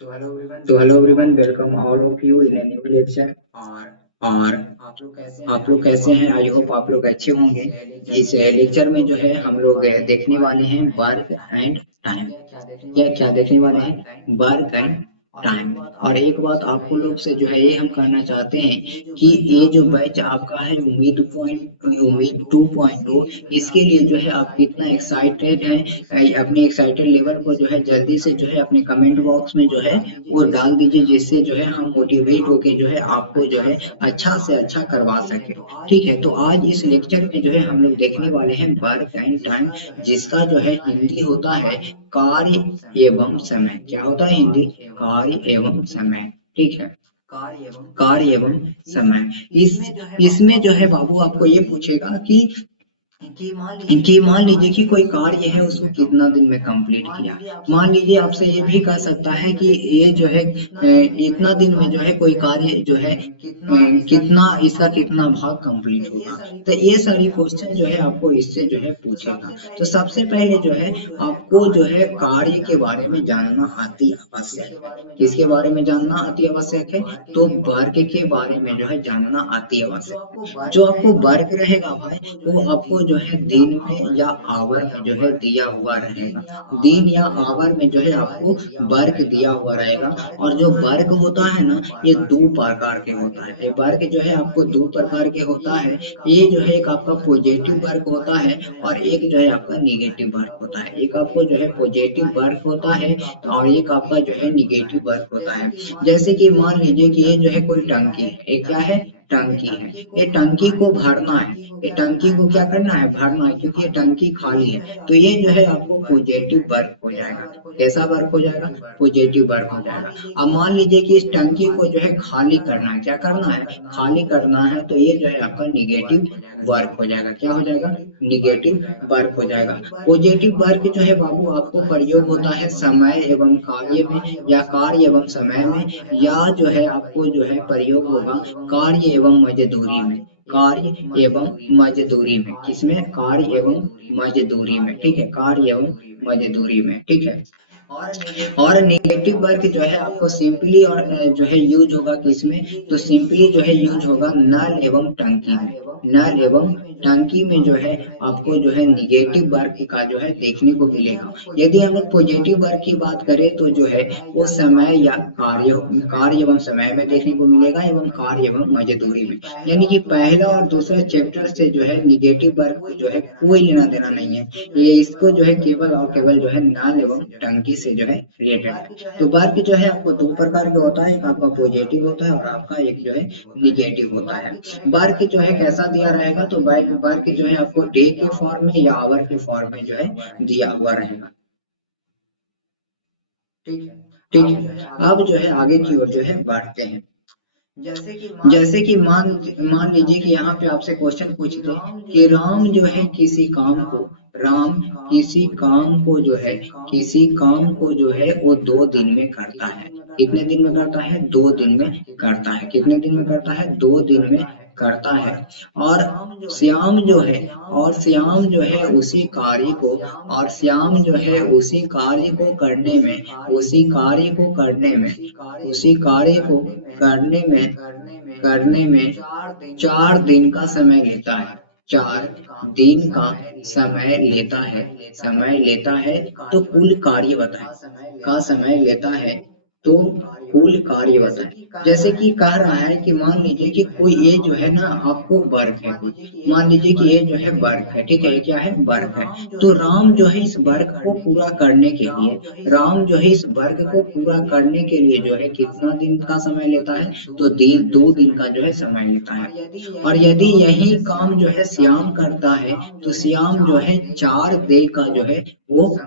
तो hello everyone, welcome all of you in new lecture. और आप लोग कैसे हैं? आई होप आप लोग अच्छे होंगे। इस लेक्चर में जो है हम लोग देखने वाले हैं वर्क एंड टाइम। क्या क्या देखने वाले हैं? Work and time. और एक बात आपको लोग से जो है ये हम कहना चाहते हैं कि ये जो बैच आपका है उम्मीद 2.2, इसके लिए जो है आप कितना एक्साइटेड हैं, अपने एक्साइटेड लेवल को जो है जल्दी से जो है अपने कमेंट बॉक्स में जो है वो डाल दीजिए, जिससे जो है हम मोटिवेट होके जो है आपको जो है अच्छा से अच्छा करवा सके। ठीक है, तो आज इस लेक्चर में जो है हम लोग देखने वाले हैं वर्क एंड टाइम, जिसका जो है हिंदी होता है कार्य एवं समय। क्या होता है हिंदी? कार्य एवं समय। ठीक है, कार्य एवं समय। इस इसमें जो है बाबू आपको ये पूछेगा कि मान लीजिए कि कोई कार्य है, उसको कितना दिन में कंप्लीट किया। मान लीजिए आपसे ये भी कह सकता है कि ये जो है इतना दिन में जो है कोई कार्य जो है कितना इसका कितना भाग कंप्लीट होगा। तो ये सारी क्वेश्चन जो है आपको इससे जो है पूछेगा। तो सबसे पहले जो है आपको जो है कार्य के बारे में जानना अति आवश्यक है। किसके बारे में जानना अति आवश्यक है? तो वर्क के बारे में जो है जानना अति आवश्यक है। जो आपको वर्क रहेगा भाई, वो आपको जो है दिन में या आवर में जो है दिया हुआ रहेगा। दिन या आवर में जो है आपको वर्क दिया हुआ रहेगा। और जो वर्क होता है ना, ये दो प्रकार के होता है। ये वर्क जो है आपको दो प्रकार के होता है। ये जो है एक आपका पॉजिटिव वर्क होता है और एक जो है आपका निगेटिव वर्क होता है। एक आपको जो है पॉजिटिव वर्क होता है और एक आपका जो है निगेटिव वर्क होता है। जैसे कि मान लीजिए कि ये जो है कोई टंकी है। ये क्या है? टंकी है। ये टंकी को भरना है। ये टंकी को क्या करना है? भरना है, क्योंकि ये टंकी खाली है। तो ये जो है आपको पॉजिटिव वर्क हो जाएगा। कैसा वर्क हो जाएगा? पॉजिटिव वर्क हो जाएगा। अब मान लीजिए कि इस टंकी को जो है खाली करना है। क्या करना है? खाली करना है। तो ये जो है आपका निगेटिव वर्क हो जाएगा। क्या हो जाएगा? निगेटिव वर्क हो जाएगा। पॉजिटिव वर्क जो है बाबू आपको प्रयोग होता है समय एवं कार्य में, या कार्य एवं समय में, या जो है आपको जो है प्रयोग होगा कार्य एवं मजदूरी में। कार्य एवं मजदूरी में। किसमें? कार्य एवं मजदूरी में। ठीक है, कार्य एवं मजदूरी में। ठीक है। और नेगेटिव वर्क जो है आपको सिंपली और जो है यूज होगा किसमें? तो सिंपली जो है यूज होगा नल एवं टंकी में। नल एवं टंकी में जो है आपको जो है निगेटिव वर्क का जो है देखने को मिलेगा। यदि हम लोग पॉजिटिव वर्क की बात करें तो जो है वो समय या कार्य एवं समय में देखने को मिलेगा, एवं कार्य एवं मजदूरी में। यानी कि पहला और दूसरा चैप्टर से जो है निगेटिव वर्क को जो है कोई लेना देना नहीं है। ये इसको जो है केवल और केवल जो है नल एवं टंकी से जो है रिलेटेड है। तो वर्क जो है आपको दो प्रकार का होता है, एक आपका पॉजिटिव होता है और आपका एक जो है निगेटिव होता है। वर्क जो है कैसा दिया रहेगा? तो वर्क जो है आपको डे के फॉर्म में या आवर के फॉर्म में जो है दिया हुआ रहेगा। ठीक है, अब जो है आगे की ओर जो है बढ़ते हैं। जैसे कि मान लीजिए कि यहाँ पे आपसे क्वेश्चन पूछते हैं कि राम किसी काम को जो है वो 2 दिन में करता है। कितने दिन में करता है? 2 दिन में करता है। कितने दिन में करता है? 2 दिन में करता है। और श्याम जो है श्याम जो है उसी कार्य को करने में उसी कार्य को करने में उसी कार्य को करने में 4 दिन का समय लेता है। 4 दिन का समय लेता है। तो कुल कार्य बताएं। का समय लेता है तो कुल कार्य बताएं। जैसे कि कह रहा है कि मान लीजिए कि कोई ये जो है ना आपको वर्क है, कोई मान लीजिए कि ये जो है वर्क है। ठीक है, ये क्या है? वर्क है। तो राम जो है इस वर्क को पूरा करने के लिए जो है कितना दिन का समय लेता है? तो 2 दिन का जो है समय लेता है। और यदि यही काम जो है श्याम करता है तो श्याम जो है 4 दिन का जो है वो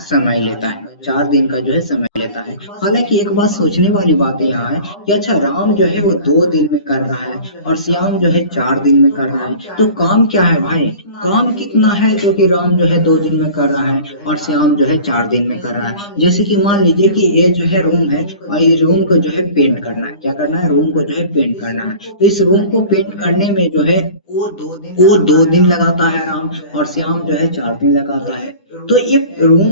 समय लेता है। 4 दिन का जो है समय लेता है। हालांकि एक बात सोचने वाली बात यहाँ है कि अच्छा, राम जो है वो 2 दिन में कर रहा है और श्याम जो है 4 दिन में कर रहा है। तो काम क्या है भाई? काम कितना है जो कि राम जो है 2 दिन में कर रहा है और श्याम जो है 4 दिन में कर रहा है? जैसे कि मान लीजिए कि ये जो है रूम है और इस रूम को जो है पेंट करना है। क्या करना है? रूम को जो है पेंट करना है। तो इस रूम को पेंट करने में जो है वो 2 दिन लगाता है राम, और श्याम जो है 4 दिन लगाता है। तो ये रोम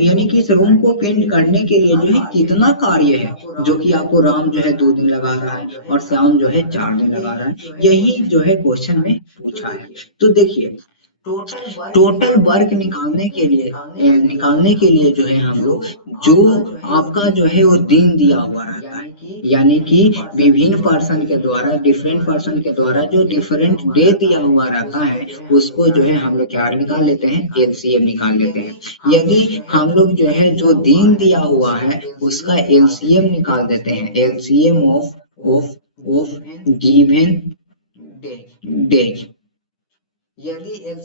यानी कि इस रोम को पेंट करने के लिए जो है कितना कार्य है, जो कि आपको राम जो है 2 दिन लगा रहा है और श्याम जो है 4 दिन लगा रहा है, यही जो है क्वेश्चन में पूछा है। तो देखिए, टोटल वर्क निकालने के लिए जो है हम लोग, जो आपका जो है वो दिन दिया हुआ रहता है, यानी कि विभिन्न पर्सन के द्वारा, डिफरेंट पर्सन के द्वारा जो डिफरेंट डे दिया हुआ रहता है, उसको जो है हम लोग क्या निकाल लेते हैं, एलसीएम निकाल लेते हैं। यदि हम लोग जो है जो दिन दिया हुआ है उसका एलसीएम निकाल देते हैं, एलसीएम ऑफ गिवन डेज,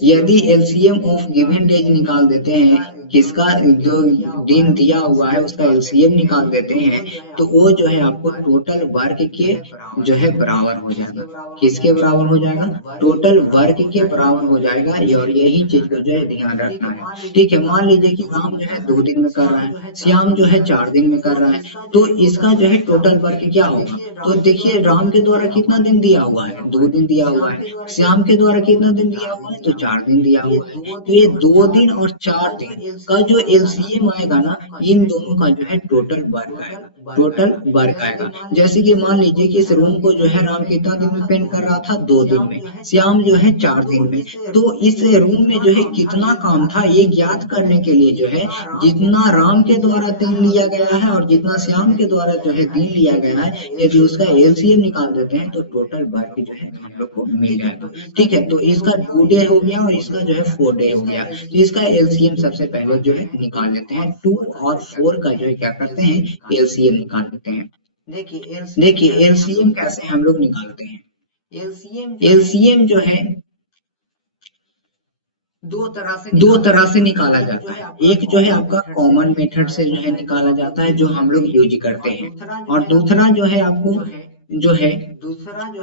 यदि एलसीएम ऑफ गिवन डेज निकाल देते हैं, किसका जो दिन दिया हुआ है उसका एलसीएम निकाल देते हैं, तो वो जो है आपको टोटल वर्क के जो है बराबर हो जाएगा। किसके बराबर हो जाएगा, टोटल वर्क के बराबर हो जाएगा। और यही चीज को जो है ध्यान रखना है। ठीक है, मान लीजिए कि राम जो है 2 दिन में कर रहा है, श्याम जो है 4 दिन में कर रहा है, तो इसका जो है टोटल वर्क क्या होगा। तो देखिए, राम के द्वारा कितना दिन दिया हुआ है, 2 दिन दिया हुआ है। श्याम के द्वारा कितना दिन दिया हुआ है, तो 4 दिन दिया हुआ है। तो ये 2 दिन और 4 दिन का जो एलसीएम आएगा ना, इन दोनों का जो है टोटल वर्क आएगा, टोटल वर्क आएगा। जैसे कि मान लीजिए कि इस रूम को जो है राम कितना दिन में पेंट कर रहा था, 2 दिन में, श्याम जो है 4 दिन में। तो इस रूम में जो है कितना काम था, ये ज्ञात करने के लिए जो है जितना राम के द्वारा दिन लिया गया है और जितना श्याम के द्वारा जो है दिन लिया गया है, यदि उसका एलसीएम निकाल देते हैं तो टोटल वर्क जो है हम लोग को मिल जाएगा। ठीक है, तो इसका 2 डे हो गया और इसका जो है 4 डे हो गया। तो इसका एलसीएम सबसे पहले जो है निकाल लेते हैं, 2 और 4 का जो है क्या करते हैं, एलसीएम निकाल लेते हैं। देखिए, एलसीएम कैसे हम लोग निकालते हैं, एलसीएम जो है दो तरह से निकाला जाता है। एक जो है आपका कॉमन मेथड से जो है निकाला जाता है, जो हम लोग यूज करते हैं, और दूसरा जो है आपको जो है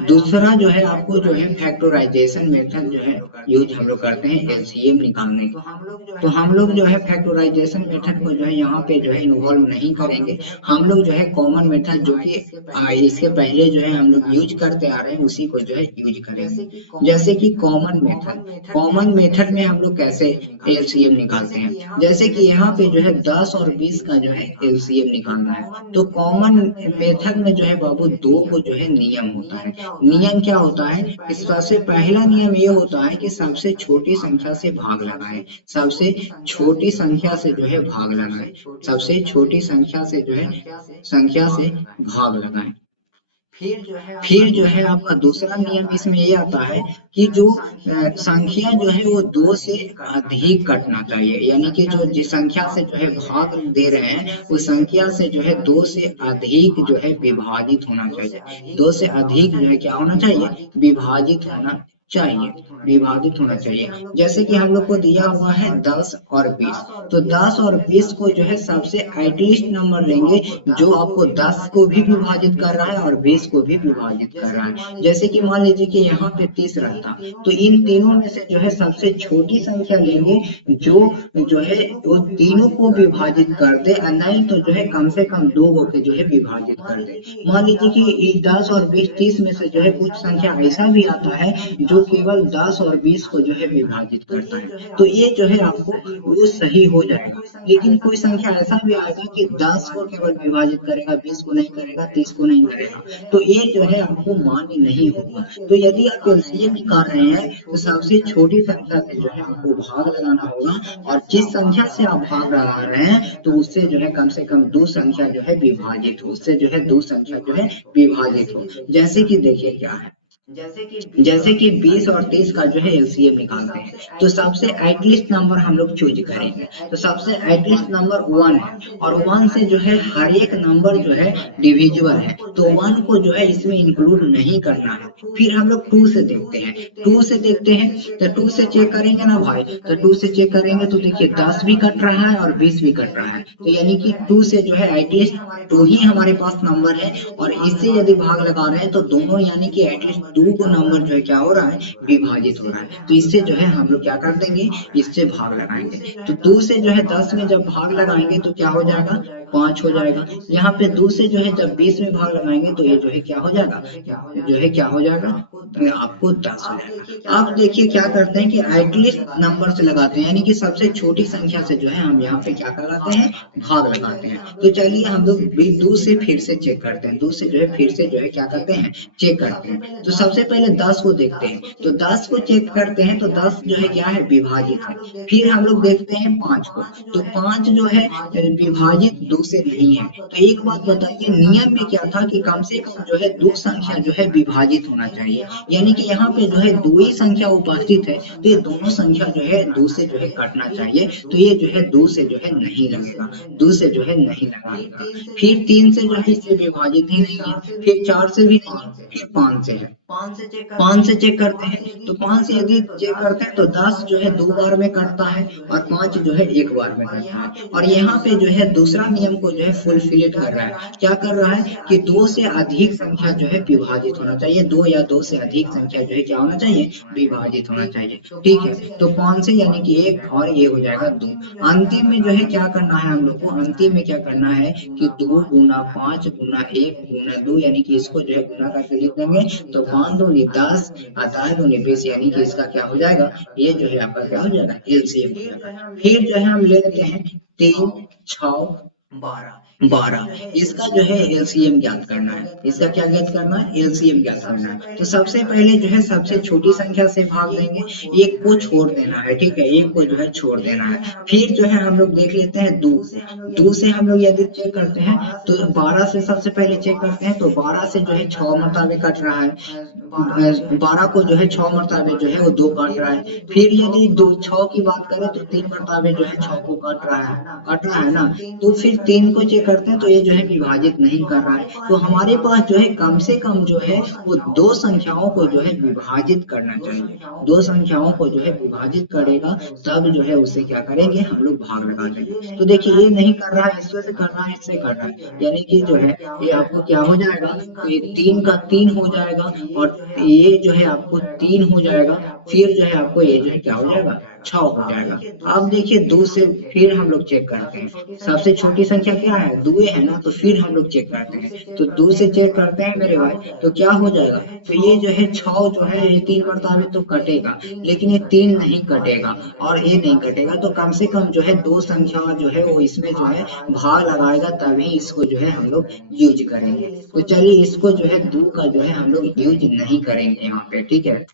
दूसरा जो है आपको जो है फैक्टराइजेशन मेथड जो है यूज हम लोग करते हैं एलसीएम निकालने के। तो हम लोग जो है फैक्टराइजेशन मेथड को जो है यहाँ पे जो है इन्वॉल्व नहीं करेंगे। हम लोग जो है कॉमन मेथड जो कि इसके पहले जो है हम लोग यूज करते आ रहे हैं, उसी को जो है यूज करेंगे। जैसे कि कॉमन मेथड में हम लोग कैसे एलसीएम निकालते हैं, जैसे कि यहाँ पे जो है 10 और 20 का जो है एलसीएम निकालना है। तो कॉमन मेथड में जो है बाबू 2 को जो है नियम होता है। नियम क्या होता है कि सबसे पहला नियम ये होता है कि सबसे छोटी संख्या से भाग लगाएं, सबसे छोटी संख्या से जो है भाग लगाएं, सबसे छोटी संख्या से जो है भाग लगाएं। फिर जो है आपका दूसरा नियम इसमें ये आता है कि जो संख्या जो है वो 2 से अधिक कटना चाहिए, यानी कि जो जिस संख्या से जो है भाग दे रहे हैं उस संख्या से जो है 2 से अधिक जो है विभाजित होना चाहिए। 2 से अधिक जो है क्या होना चाहिए, विभाजित होना चाहिए। जैसे कि हम लोग को दिया हुआ है 10 और 20, तो 10 और 20 को जो है सबसे एटलीस्ट नंबर लेंगे जो आपको 10 को भी विभाजित कर रहा है और 20 को भी विभाजित कर रहा है। जैसे कि मान लीजिए कि यहाँ पे 30 रहता, तो इन तीनों में से जो है सबसे छोटी संख्या लेंगे जो है वो तीनों को विभाजित कर दे, और नहीं तो जो है कम से कम 2 के जो है विभाजित कर दे। मान लीजिए कि 10 और 20 30 में से जो है कुछ संख्या ऐसा भी आता है जो केवल 10 और 20 को जो है विभाजित करता है, तो ये जो है आपको वो सही हो जाएगा। लेकिन कोई संख्या ऐसा भी आएगा कि 10 को केवल विभाजित करेगा, 20 को नहीं करेगा, 30 को नहीं करेगा, तो ये जो है आपको मान्य नहीं होगा। तो यदि आप एलसीएम निकाल रहे हैं तो सबसे छोटी संख्या से जो है आपको भाग लगाना होगा, और जिस संख्या से आप भाग लगा रहे हैं तो उससे जो है कम से कम 2 संख्या जो है विभाजित हो, उससे जो है 2 संख्या जो है विभाजित हो। जैसे कि देखिए क्या है, जैसे कि 20 और 30 का जो है एलसीएम निकालते हैं, तो सबसे एटलीस्ट नंबर हम लोग चूज करेंगे। तो सबसे एटलीस्ट नंबर 1 है, और 1 से जो है हर एक नंबर जो है डिविजिबल है, तो 1 को जो है इसमें इंक्लूड नहीं करना है। फिर हम लोग 2 से देखते हैं, तो 2 से चेक करेंगे ना भाई, तो 2 से चेक करेंगे तो देखिए 10 भी कट रहा है और 20 भी कट रहा है, तो यानी कि 2 से जो है एटलीस्ट 2 ही हमारे पास नंबर है, और इससे यदि भाग लगा रहे हैं तो दोनों यानी कि एटलीस्ट 2 को नंबर जो है क्या हो रहा है, विभाजित हो रहा है। तो इससे जो है हम लोग क्या कर देंगे, इससे भाग लगाएंगे। तो 2 से जो है 10 में जब भाग लगाएंगे तो क्या हो जाएगा, 5 हो जाएगा। यहाँ पे 2 से जो है जब 20 में भाग लगाएंगे तो ये जो है क्या हो जाएगा, क्या हो जाएगा, आपको 10 हो जाएगा। अब देखिए क्या करते हैं कि एटलीस्ट नंबर से लगाते हैं, यानी कि सबसे छोटी संख्या से जो है हम यहाँ पे क्या लगाते हैं, भाग लगाते हैं। तो चलिए हम लोग 2 से फिर से चेक करते हैं, 2 से जो है फिर से जो है क्या करते हैं, चेक करते हैं। तो सबसे पहले 10 को देखते हैं, तो 10 को चेक करते हैं तो 10 जो है क्या है, विभाजित है। फिर हम लोग देखते हैं 5 को, तो 5 जो है विभाजित 2 से नहीं है। तो एक बात बताइए, नियम में क्या था कि कम से कम जो है 2 संख्या जो है विभाजित होना चाहिए, यानी कि यहाँ पे जो है 2 ही संख्या उपस्थित है, तो ये दोनों संख्या जो है 2 से जो है काटना चाहिए। तो ये जो है 2 से जो है नहीं लगेगा, 2 से जो है नहीं लगेगा। फिर 3 से जो है इससे विभाजित ही नहीं है, फिर 4 से भी नहीं है, फिर 5 से है। 5 से चेक करते हैं, तो 5 से यदि चेक करते हैं तो 10 जो है 2 बार में कटता है और 5 जो है 1 बार में कटता है। और यहाँ पे जो है दूसरा नियम को जो है फुलफिल कर रहा है। क्या कर रहा है कि 2 से अधिक संख्या जो है विभाजित होना चाहिए, 2 या 2 से अधिक संख्या जो है क्या होना चाहिए, विभाजित होना चाहिए। ठीक है, तो 5 से यानी कि 1 और ये हो जाएगा 2। अंतिम में जो है क्या करना है हम लोग को, अंतिम में क्या करना है कि 2 गुना 5 गुना 1 गुना 2, यानी कि इसको जो है गुना करके लिख देंगे। तो 5 दूनी 10 और 10 दूनी 20, यानी कि इसका क्या हो जाएगा, ये जो है आपका क्या हो जाएगा, एलसीएम हो जाएगा। फिर जो है हम ले लेते हैं 3 6 12, इसका जो है एलसीएम ज्ञात करना है। इसका क्या ज्ञात करना है, एलसीएम ज्ञात करना है। तो सबसे पहले जो है सबसे छोटी संख्या से भाग देंगे, एक को छोड़ देना है। ठीक है, एक को जो है छोड़ देना है। फिर जो है हम लोग देख लेते हैं 2 से, 2 से हम लोग यदि चेक करते हैं तो 12 से सबसे पहले चेक करते हैं, तो 12 से जो है 6 मरतबे कट रहा है। 12 को जो है 6 मरतबे जो है वो 2 काट रहा है। फिर यदि 6 की बात करें तो 3 मरतबे जो है 6 को काट रहा है ना। तो फिर 3 को चेक करते हैं तो ये जो है विभाजित नहीं कर रहा है। तो हमारे पास जो है कम से कम जो है वो 2 संख्याओं को जो है विभाजित करना चाहिए। 2 संख्याओं को जो है विभाजित करेगा, तब जो है उसे क्या करेंगे, हम लोग भाग लगा देंगे। तो देखिए ये नहीं कर रहा है, इससे कर रहा है, इससे कर रहा है, यानी कि जो है ये आपको क्या हो जाएगा, तो ये 3 का 3 हो जाएगा और ये जो है आपको 3 हो जाएगा। फिर जो है आपको ये जो है क्या हो जाएगा, 6 हो जाएगा। अब देखिए 2 से फिर हम लोग चेक करते हैं, सबसे छोटी संख्या क्या है, 2 है ना। तो फिर हम लोग चेक करते हैं, तो 2 से चेक करते हैं मेरे भाई, तो क्या हो जाएगा, तो ये जो है 6 जो है ये 3 मरतबे तो कटेगा, लेकिन ये 3 नहीं कटेगा और ये नहीं कटेगा। तो कम से कम जो है 2 संख्या जो है वो इसमें जो है भाग लगाएगा, तभी इसको जो है हम लोग यूज करेंगे। तो चलिए इसको जो है 2 का जो है हम लोग यूज नहीं करेंगे यहाँ पे। ठीक है,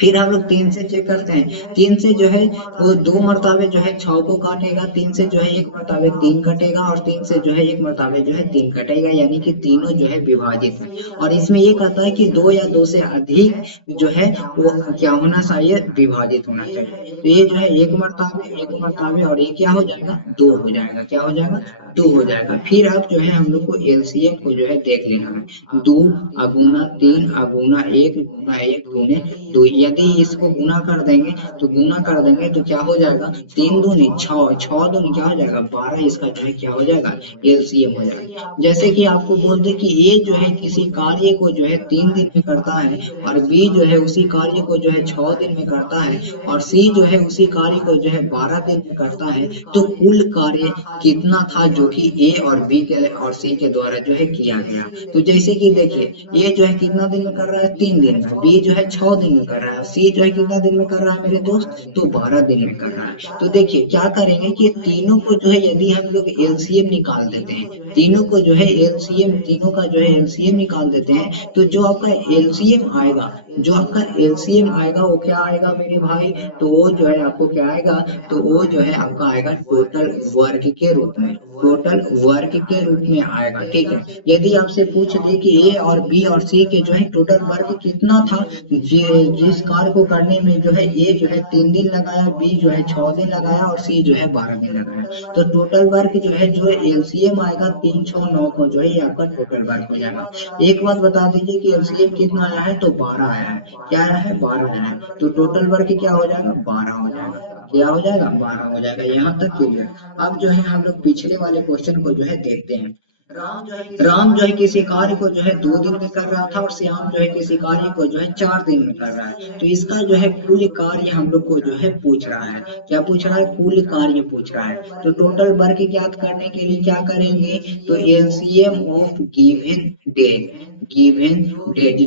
फिर हम लोग 3 से चेक करते हैं, 3 से जो है वो 2 मरतबे जो है 6 को काटेगा, 3 से जो है 1 मरतबे 3 कटेगा और 3 से जो है 1 मरतबे जो है 3 कटेगा, यानी कि तीनों जो है विभाजित है। और इसमें ये कहता है कि 2 या 2 से अधिक जो है वो क्या होना चाहिए, विभाजित होना चाहिए। तो ये जो है 1 मरतबे और ये क्या हो जाएगा, 2 हो जाएगा, क्या हो जाएगा, 2 हो जाएगा। फिर अब जो है हम लोग को एलसीएम को जो है देख लेना है, 2 अगुना 3 अगुना 1 गुना 1 दूने 2, यदि इसको गुना कर देंगे तो क्या हो जाएगा, 3 दूनी 6, 6 दूनी क्या हो जाएगा 12, इसका जो है क्या हो जाएगा, एलसीएम हो जाएगा। जैसे कि आपको बोल दे कि ए जो है किसी कार्य को जो है 3 दिन में करता है और बी जो है उसी कार्य को जो है 6 दिन में करता है और सी जो है उसी कार्य को जो है 12 दिन में करता है, तो कुल कार्य कितना था जो कि ए और बी के और सी के द्वारा जो है किया गया। तो जैसे कि देखिए ए जो है कितना दिन में कर रहा है, 3 दिन में, बी जो है 6 दिन में कर रहा है, सी जो है कितना दिन में कर रहा है मेरे दोस्त, तो 12 दिन में कर रहा है। तो देखिए क्या करेंगे कि तीनों को जो है यदि हम लोग एलसीएम निकाल देते हैं, तीनों को जो है एलसीएम, तीनों का जो है एलसीएम निकाल देते हैं, तो जो आपका एलसीएम आएगा, जो आपका एलसीएम आएगा वो क्या आएगा मेरे भाई, तो वो जो है आपको क्या आएगा, तो वो जो है आपका आएगा टोटल वर्ग के रूप में, टोटल वर्ग के रूप में आएगा। ठीक है, यदि आपसे पूछ दे कि ए और बी और सी के जो है टोटल वर्ग कितना था, जिस कार्य को करने में जो है ए जो है 3 दिन लगाया, बी जो है 6 दिन लगाया और सी जो है 12 दिन लगाया, तो टोटल वर्ग जो है जो एलसीएम आएगा 3 6 9 को जो है ये आपका टोटल वर्ग हो जाएगा। एक बात बता दीजिए कि एलसीएम कितना आया है, तो 12 आया है। क्या आया है, 12 आया है। तो टोटल वर्ग क्या हो जाएगा, 12 हो जाएगा। क्या हो जाएगा, 12 हो जाएगा। यहाँ तक क्लियर। अब जो है हम लोग पिछले वाले क्वेश्चन को जो है देखते हैं। राम जो है किसी कार्य को जो है 2 दिन में कर रहा था और श्याम जो है किसी कार्य को जो है 4 दिन में कर रहा है। तो इसका जो है कुल कार्य हम लोग को जो है पूछ रहा है। क्या पूछ रहा है? कुल कार्य पूछ रहा है। तो टोटल वर्क ज्ञात करने के लिए क्या करेंगे? तो एलसीएम ऑफ गिवन डेट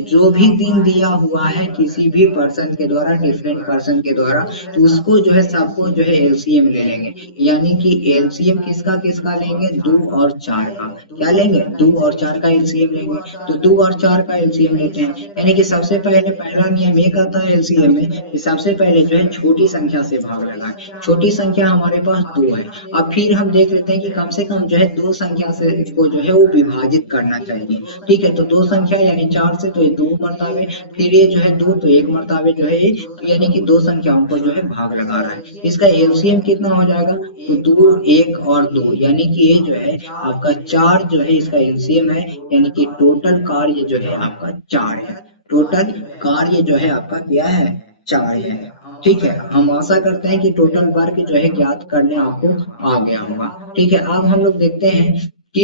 जो भी दिन दिया हुआ है किसी भी पर्सन के द्वारा, डिफरेंट पर्सन के द्वारा, तो उसको जो है सबको जो है एलसीएम ले लेंगे। यानी कि एलसीएम किसका किसका लेंगे? 2 और 4 का। क्या लेंगे? 2 और 4 का एलसीएम लेंगे। तो 2 और 4 का एलसीएम लेते हैं। यानी कि सबसे पहले पहला नियम एक आता है एलसीएम में कि सबसे पहले जो है छोटी संख्या से भाग लगाएं। छोटी संख्या हमारे पास 2 है। अब फिर हम देख लेते हैं कि कम से कम जो है 2 संख्या से को जो है वो विभाजित करना चाहिए। ठीक है, तो 2 संख्या यानी 4 से तो ये 2 मर्तावे, फिर ये जो है 2 तो 1 मर्तावे जो है ये, तो यानी कि 2 संख्याओं को जो है भाग लगा रहा है। इसका एलसीएम कितना हो जाएगा? तो 2, 1 और 2 यानी कि ये जो है आपका 4 जो है इसका एलसीएम है। यानी कि टोटल कार्य जो है आपका 4 है। टोटल कार्य जो है आपका क्या है? 4 है। ठीक है, हम आशा करते हैं कि टोटल वर्क जो है ज्ञात करने आपको आ गया होगा। ठीक है, अब हम लोग देखते हैं कि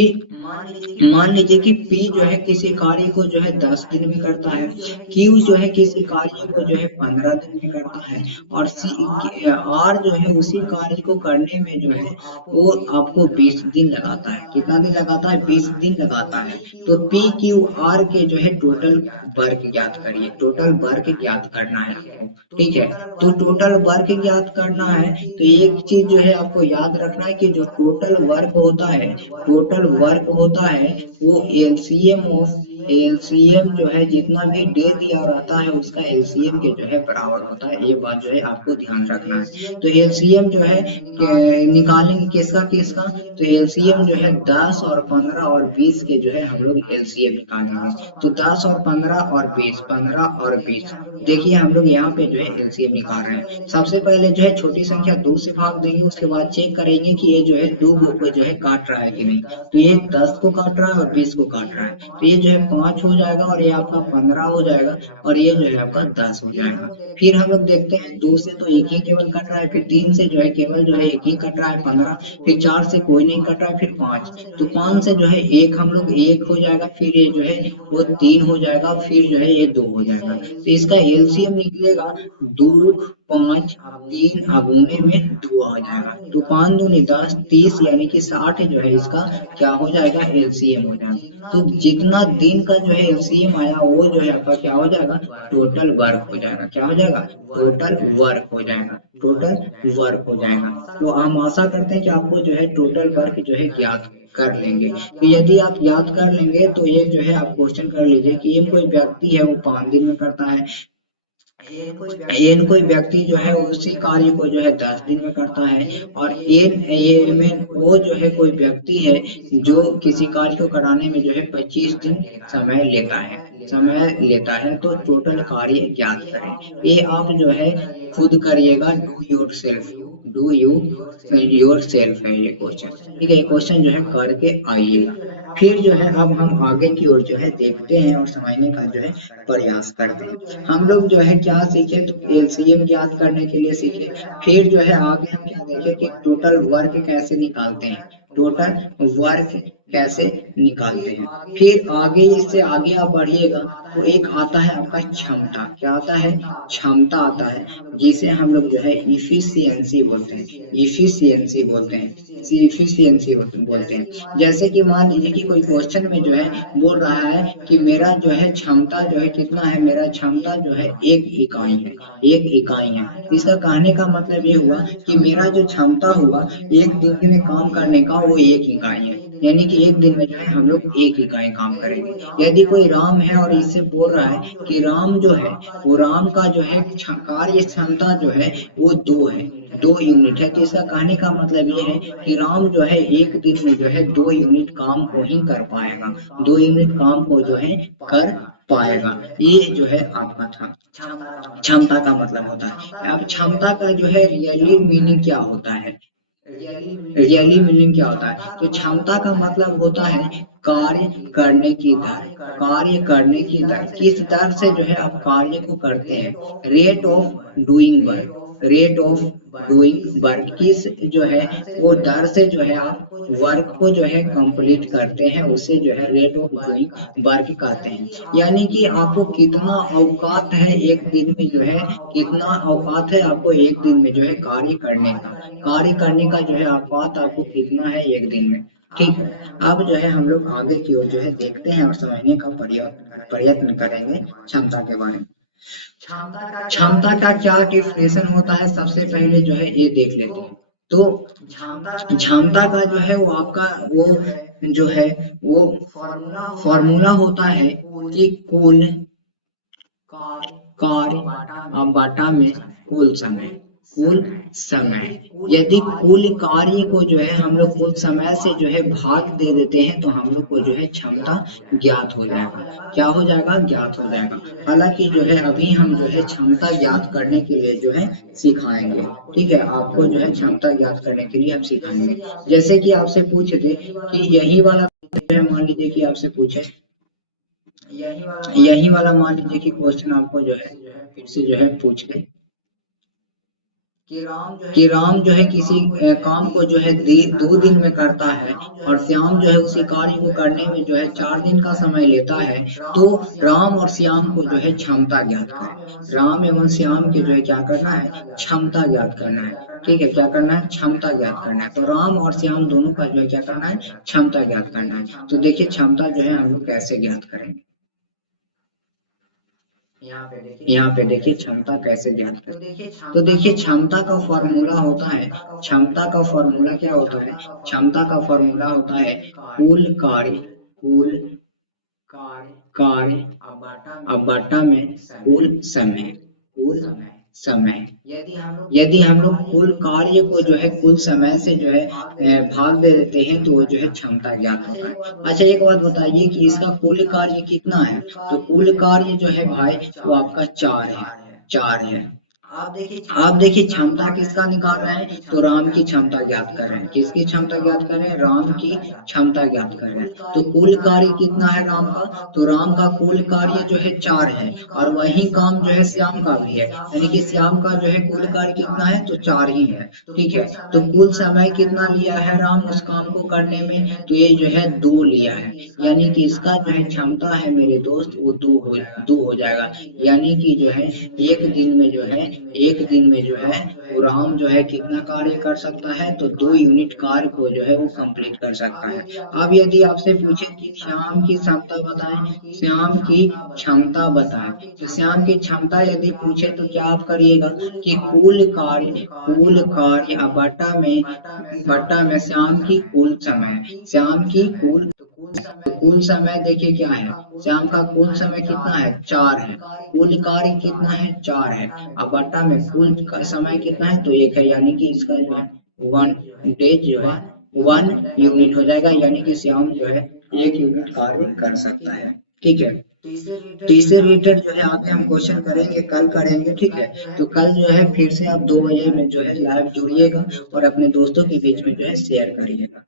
मान लीजिए कि P जो है किसी कार्य को जो है 10 दिन में करता है, Q जो है किसी कार्य को जो है 15 दिन में करता है, और R जो है उसी कार्य को करने में जो है वो आपको 20 दिन लगाता है। कितना दिन लगाता है? 20 दिन लगाता है। तो P Q R के जो है टोटल वर्क ज्ञात करिए। टोटल वर्क ज्ञात करना है आपको। ठीक है, तो टोटल वर्क ज्ञात करना है तो एक चीज जो है आपको याद रखना है कि जो टोटल वर्क होता है, टोटल वर्क होता है वो एलसीएम जो है जितना भी डे दिया रहता है उसका एलसीएम के जो है बराबर होता है। ये बात जो है आपको ध्यान रखना है। तो एलसीएम जो है निकालेंगे किसका किसका? तो एलसीएम जो है 10 और 15 और 20 के जो है हम लोग एलसीएम निकालेंगे। तो 10 और 15 और 20, 15 और 20, देखिए हम लोग यहाँ पे जो है एलसीएम निकाल रहे हैं। सबसे पहले जो है छोटी संख्या 2 से भाग देंगे, उसके बाद चेक करेंगे कि ये जो है 2 को जो है काट रहा है कि नहीं। तो ये 10 को काट रहा है और 20 को काट रहा है, तो ये जो है 5 हो जाएगा और ये आपका 15 हो जाएगा और ये जो है आपका 10 हो जाएगा। फिर हम लोग देखते हैं 2 से तो एक ही केवल कट रहा है, फिर 3 से जो है केवल जो है एक ही कट रहा है 15, फिर 4 से कोई नहीं कट रहा है, फिर 5, तो 5 से जो है एक हम लोग एक हो जाएगा, फिर ये जो है वो 3 हो जाएगा, फिर जो है ये 2 हो जाएगा। तो इसका एलसीएम निकलेगा 2, 5, 3 अगुने में 2 आ जाएगा। तो 5 दूनी 10, 30 यानी कि 60 जो है इसका क्या हो जाएगा? एलसीएम हो जाएगा। तो जितना दिन का जो है एलसीएम आया वो जो है आपका क्या हो जाएगा? टोटल वर्क हो जाएगा। क्या हो जाएगा? टोटल वर्क हो जाएगा। टोटल वर्क हो जाएगा। तो हम आशा करते हैं कि आपको जो है टोटल वर्क जो है ज्ञात कर लेंगे। तो यदि आप याद कर लेंगे तो ये जो है आप क्वेश्चन कर लीजिए कि ये कोई व्यक्ति है वो 5 दिन में करता है, एन कोई व्यक्ति जो है उसी कार्य को जो है 10 दिन में करता है, और एन ए में वो जो है कोई व्यक्ति है जो किसी कार्य को कराने में जो है 25 दिन समय लेता है, तो टोटल कार्य ज्ञात करें। ये आप जो है खुद करिएगा, डू यू योर सेल्फ है ये क्वेश्चन। ठीक है, ये क्वेश्चन जो है करके आइएगा। फिर जो है अब हम आगे की ओर जो है देखते हैं और समझने का जो है प्रयास करते हैं। हम लोग जो है क्या सीखे? तो एलसीएम ज्ञात करने के लिए सीखे। फिर जो है आगे हम क्या देखे कि टोटल वर्क कैसे निकालते हैं, टोटल वर्क कैसे निकालते हैं। फिर आगे इससे आगे आप बढ़िएगा तो एक आता है आपका क्षमता। क्या आता है? क्षमता आता है, जिसे हम लोग जो है इफिशियंसी बोलते हैं। इफिशियंसी बोलते हैं, इफिशियंसी बोलते हैं। जैसे कि मान लीजिए कि कोई क्वेश्चन में जो है बोल रहा है कि मेरा जो है क्षमता जो है कितना है? मेरा क्षमता जो है 1 इकाई है, 1 इकाई है। इसका कहने का मतलब ये हुआ कि मेरा जो क्षमता हुआ एक दिन में काम करने का वो 1 इकाई है। यानी कि एक दिन में जो है हम लोग 1 इकाई काम करेंगे। यदि कोई राम है और इससे बोल रहा है कि राम जो है वो राम का जो है कार्य क्षमता जो है वो 2 है, 2 यूनिट है। तो इसका कहने का मतलब ये है कि राम जो है एक दिन में जो है 2 यूनिट काम को ही कर पाएगा, 2 यूनिट काम को जो है कर पाएगा। ये जो है आपका था क्षमता का मतलब होता है। अब क्षमता का जो है रियली मीनिंग क्या होता है? रियली मीनिंग क्या होता है? तो क्षमता का मतलब होता है कार्य करने की दर। कार्य करने की दर, किस दर से जो है आप कार्य को करते हैं? Rate of doing work, rate of doing work, किस जो है वो दर से जो है आप वर्क को जो है कंप्लीट करते हैं, उसे जो है रेट ऑफ डूइंग वर्क कहते हैं। यानी कि आपको कितना औकात है एक दिन में जो है, कितना औकात है आपको एक दिन में जो है कार्य करने का जो है औकात आपको कितना है एक दिन में। ठीक है, अब जो है हम लोग आगे की ओर जो है देखते हैं और समझने का प्रयत्न करेंगे क्षमता के बारे में। क्षमता का क्या डिफिनेशन होता है, सबसे पहले जो है ये देख लेते हैं। तो क्षमता का जो है वो आपका वो जो है वो फॉर्मूला होता है कि कुल कार्य अब बाटा में कुल समय। यदि कुल कार्य को जो है हम लोग कुल समय से जो है भाग दे देते हैं तो हम लोग को जो है क्षमता ज्ञात हो जाएगा। क्या हो जाएगा? ज्ञात हो जाएगा। हालांकि जो है अभी हम जो है क्षमता ज्ञात करने के लिए जो है सिखाएंगे। ठीक है, आपको जो है क्षमता ज्ञात करने के लिए हम सिखाएंगे। जैसे कि आपसे पूछे थे कि यही वाला जो है, मान लीजिए कि आपसे पूछे यही वाला मान लीजिए कि क्वेश्चन आपको जो है फिर से जो है पूछ ले कि राम जो है किसी काम को जो है 2 दिन में करता है और श्याम जो है उसी कार्य को करने में जो है 4 दिन का समय लेता है, तो राम और श्याम को जो है क्षमता ज्ञात करें। राम एवं श्याम के जो है क्या करना है? क्षमता ज्ञात करना है। ठीक है, क्या करना है? क्षमता ज्ञात करना है। तो राम और श्याम दोनों का जो है क्या करना है? क्षमता ज्ञात करना है। तो देखिए क्षमता जो है हम लोग कैसे ज्ञात करेंगे। यहाँ पे देखिए क्षमता कैसे ज्ञात करें। तो देखिए क्षमता का फॉर्मूला होता है, क्षमता का फॉर्मूला क्या होता है? क्षमता का फॉर्मूला होता है कुल कार्य अब बाटा में कुल समय। यदि हम लोग कुल कार्य को जो है कुल समय से जो है भाग दे देते हैं तो वो जो है क्षमता ज्ञात होता है। अच्छा एक बात बताइए कि इसका कुल कार्य कितना है? तो कुल कार्य जो है भाई वो आपका 4 है। आप देखिए क्षमता किसका निकाल रहे हैं? तो राम की क्षमता ज्ञात कर रहे हैं। किसकी क्षमता ज्ञात कर रहे हैं? राम की क्षमता ज्ञात कर रहे हैं। तो कुल कार्य कितना है राम का? तो राम का कुल कार्य जो है 4 है और वही काम जो है श्याम का भी है, यानी कि श्याम का जो है कुल कार्य कितना है? तो 4 ही है। ठीक है, तो कुल समय कितना लिया है राम उस काम को करने में? तो ये जो है 2 लिया है, यानी कि इसका जो है क्षमता है मेरे दोस्त वो 2 हो जाएगा। यानी कि जो है एक दिन में जो है वो राम जो है कितना कार्य कर सकता है? तो 2 यूनिट कार्य को जो है वो कंप्लीट कर सकता है। अब यदि आपसे पूछे कि श्याम की क्षमता बताएं, श्याम की क्षमता बताएं, तो श्याम की क्षमता यदि पूछे तो क्या आप करिएगा कि कुल कार्य अब बट्टा में श्याम की कुल समय देखिए क्या है? श्याम का कुल समय कितना है? 4 है। कुल कार्य कितना है? 4 है। अब बट्टा में कुल समय कितना है? तो 1 है, यानी कि इसका जो है 1 डेज जो है 1 यूनिट हो जाएगा, यानी कि श्याम जो है 1 यूनिट कार्य कर सकता है। ठीक है, तो इसे रिलेटेड जो है आगे हम क्वेश्चन करेंगे, कल करेंगे। ठीक है, तो कल जो है फिर से आप 2 बजे में जो है लाइव जुड़िएगा और अपने दोस्तों के बीच में जो है शेयर करिएगा।